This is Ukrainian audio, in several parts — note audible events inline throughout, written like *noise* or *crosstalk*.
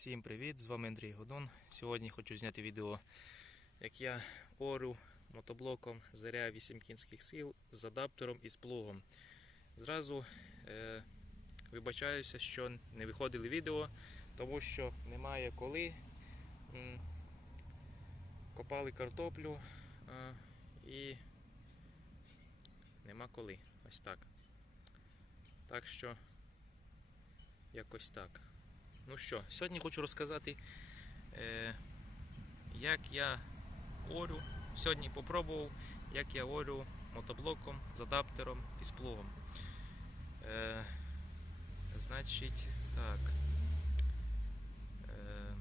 Всім привіт! З вами Андрій Годон. Сьогодні хочу зняти відео, як я ору мотоблоком Заря 8 кінських сил з адаптером і з плугом. Зразу е, вибачаюся, що не виходили відео, тому що немає коли. Копали картоплю е, і нема коли. Ось так. Так що якось так. Ну що, сьогодні хочу розказати, е, як я орю. Сьогодні попробував, як я орю мотоблоком з адаптером і з плугом. Е, значить, так. Е,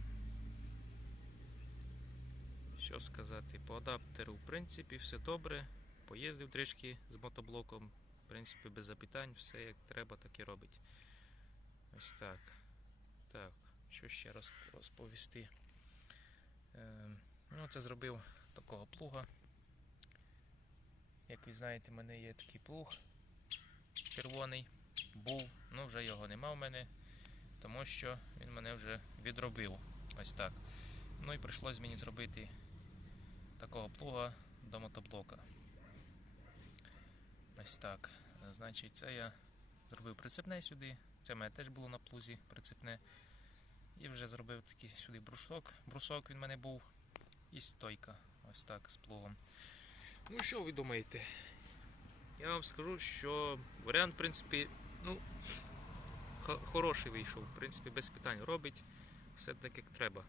що сказати? По адаптеру, в принципі, все добре. Поїздив трішки з мотоблоком. В принципі, без запитань, все як треба, так і робить. Ось так. Так, що ще роз, розповісти? Е, ну, це зробив такого плуга. Як ви знаєте, в мене є такий плуг червоний. Був, ну вже його нема в мене, тому що він мене вже відробив. Ось так. Ну і прийшлось мені зробити такого плуга до мотоблока. Ось так. Значить, це я зробив прицепне сюди. Це мене теж було на плузі прицепне. І вже зробив такий сюди брусок. Брусок він в мене був. І стойка. Ось так з плугом. Ну що ви думаєте? Я вам скажу, що варіант, в принципі, ну, хороший вийшов. В принципі, без питань робить. Все так як треба.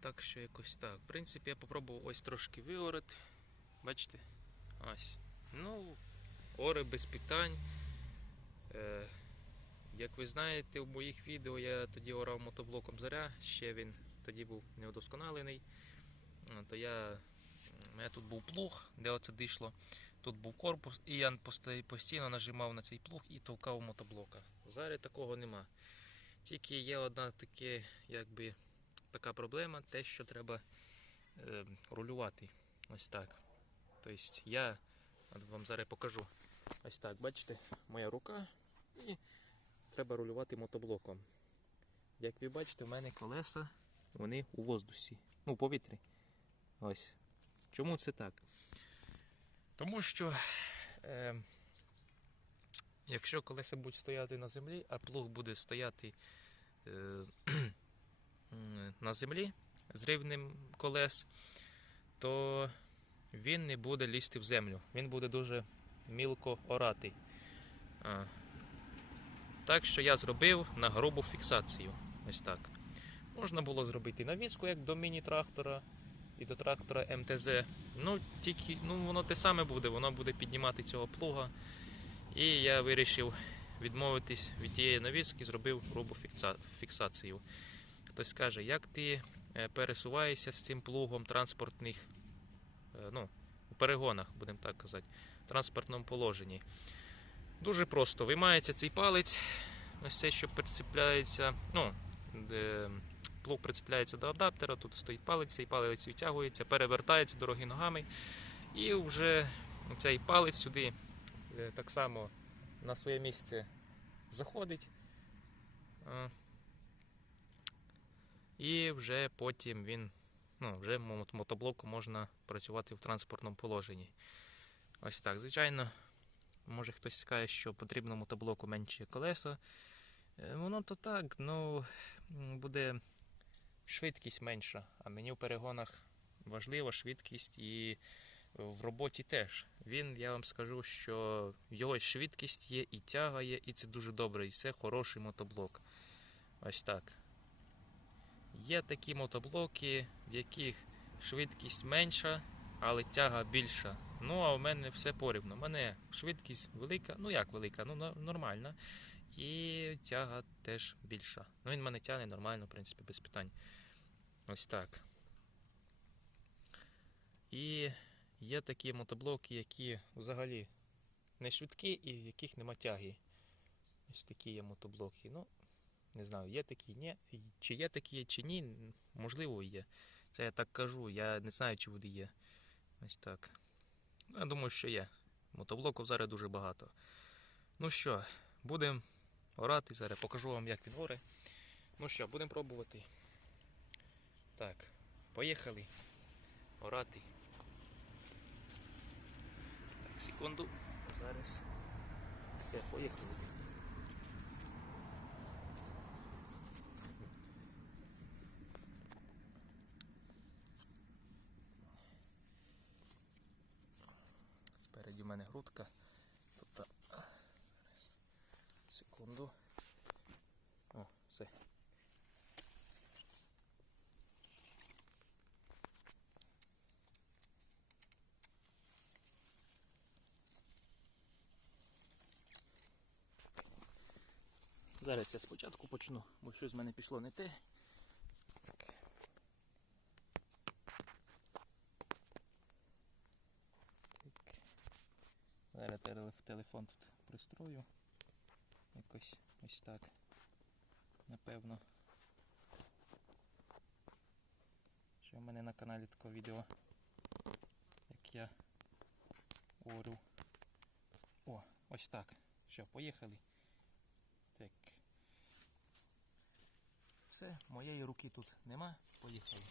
Так що якось так. В принципі, я попробував ось трошки виорати. Бачите? Ось. Ну, ори без питань. Е, як ви знаєте, в моїх відео я тоді орав мотоблоком заря, ще він тоді був неудосконалений. Е, То я, у мене тут був плуг, де оце дійшло. Тут був корпус, і я постійно нажимав на цей плуг і толкав мотоблока. Зараз такого нема. Тільки є одна таке, якби, така проблема, те, що треба е, рулювати. Ось так. Тобто я от вам зараз покажу. Ось так, бачите, моя рука і треба рулювати мотоблоком. Як ви бачите, в мене колеса вони у воздусі. Ну, у повітрі. Ось. Чому це так? Тому що е, якщо колеса будуть стояти на землі, а плуг буде стояти е, *clears throat* на землі з рівнем колес, то він не буде лізти в землю. Він буде дуже мілко орати. Так що я зробив на грубу фіксацію. Ось так. Можна було зробити навіску, як до міні-трактора і до трактора МТЗ. Ну, тільки ну, воно те саме буде, воно буде піднімати цього плуга. І я вирішив відмовитись від тієї навіски, зробив грубу фіксацію. Хтось каже, як ти е, пересуваєшся з цим плугом транспортних, е, ну, у перегонах, будемо так казати, в транспортному положенні. Дуже просто. Виймається цей палець, ось цей, що прицепляється. Ну, плуг прицепляється до адаптера, тут стоїть палець, цей палець відтягується, перевертається дороги ногами. І вже цей палець сюди е, так само на своє місце заходить. І вже потім він, ну, вже мотоблоку можна працювати в транспортному положенні. Ось так. Звичайно, може хтось скаже, що потрібно мотоблоку менші колеса. Е, Воно то так, ну буде швидкість менша, а мені в перегонах важлива швидкість і в роботі теж. Він, я вам скажу, що його швидкість є, і тяга є, і це дуже добре, і це хороший мотоблок. Ось так. Є такі мотоблоки, в яких швидкість менша, але тяга більша. Ну, а в мене все порівну. У мене швидкість велика, ну як велика, ну нормальна. І тяга теж більша. Ну, він мене тягне нормально, в принципі, без питань. Ось так. І є такі мотоблоки, які взагалі не швидкі і в яких нема тяги. Ось такі є мотоблоки. Ну, не знаю, є такі, ні. Чи є такі, чи ні, можливо, є. Це я так кажу, я не знаю, чи вони є. Ось так. Я думаю, що є. Мотоблоків зараз дуже багато. Ну що, будемо орати. Зараз покажу вам, як він оре. Ну що, будемо пробувати. Так, поїхали. Орати. Так, секунду. Зараз. Все, поїхали. Грудка. Тут. Секунду. О, все. Зараз я спочатку почну, бо щось в мене пішло не те. Так. Так. Зараз теле- телефон тут пристрою. Якось ось так. Напевно. Що в мене на каналі таке відео, як я орю. О, ось так. Що, поїхали. Так. Все, моєї руки тут нема. Поїхали.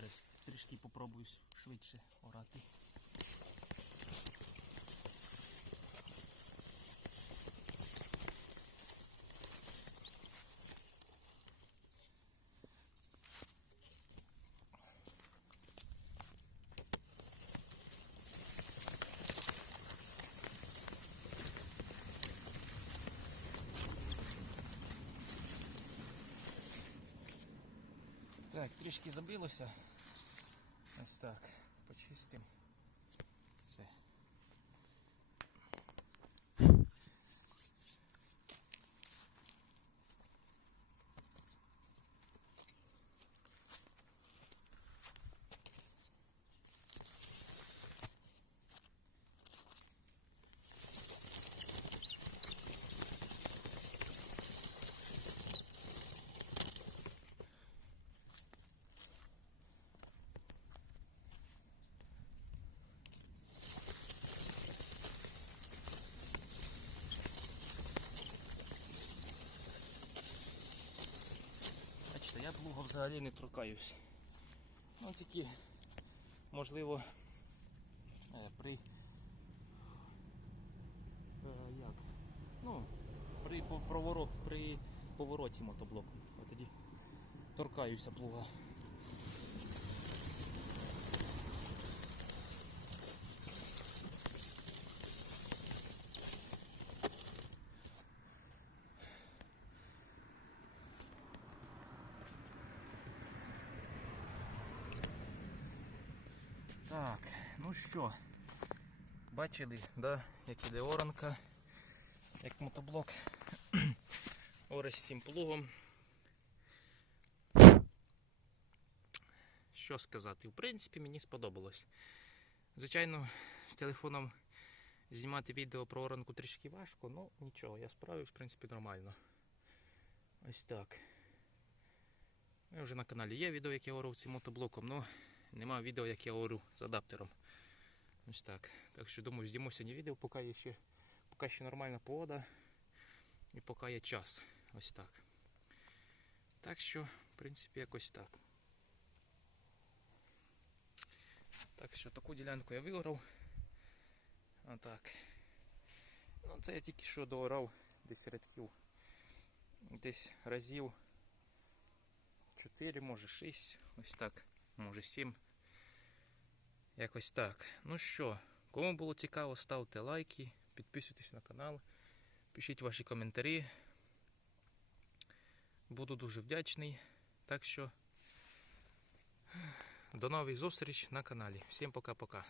Зараз трішки попробую швидше орати. Так, трішки забилося. Ось так. Почистимо. Все. Плугом взагалі не торкаюсь. Ну тільки, можливо, е, при. е, як? Ну, при, повороті мотоблоком. От тоді торкаюся плуга. Так, ну що, бачили, да, як іде оранка, як мотоблок. *clears throat* Орець з цим плугом. Що сказати? В принципі, мені сподобалось. Звичайно, з телефоном знімати відео про оранку трішки важко, але нічого, я справив, в принципі, нормально. Ось так. Вже на каналі є відео, як я цим мотоблоком, але нема відео, як я ору з адаптером. Ось так. Так що думаю, зніму сьогодні відео, поки є ще, поки ще нормальна погода і поки є час. Ось так. Так що, в принципі, якось так. Так що таку ділянку я виграв. Отак. Ну, це я тільки що доорав десь рядків. Десь разів 4, може 6, ось так, може 7. Якось так. Ну що, кому було цікаво, ставте лайки, підписуйтесь на канал, пишіть ваші коментарі. Буду дуже вдячний. Так що до нових зустріч на каналі. Всім пока-пока.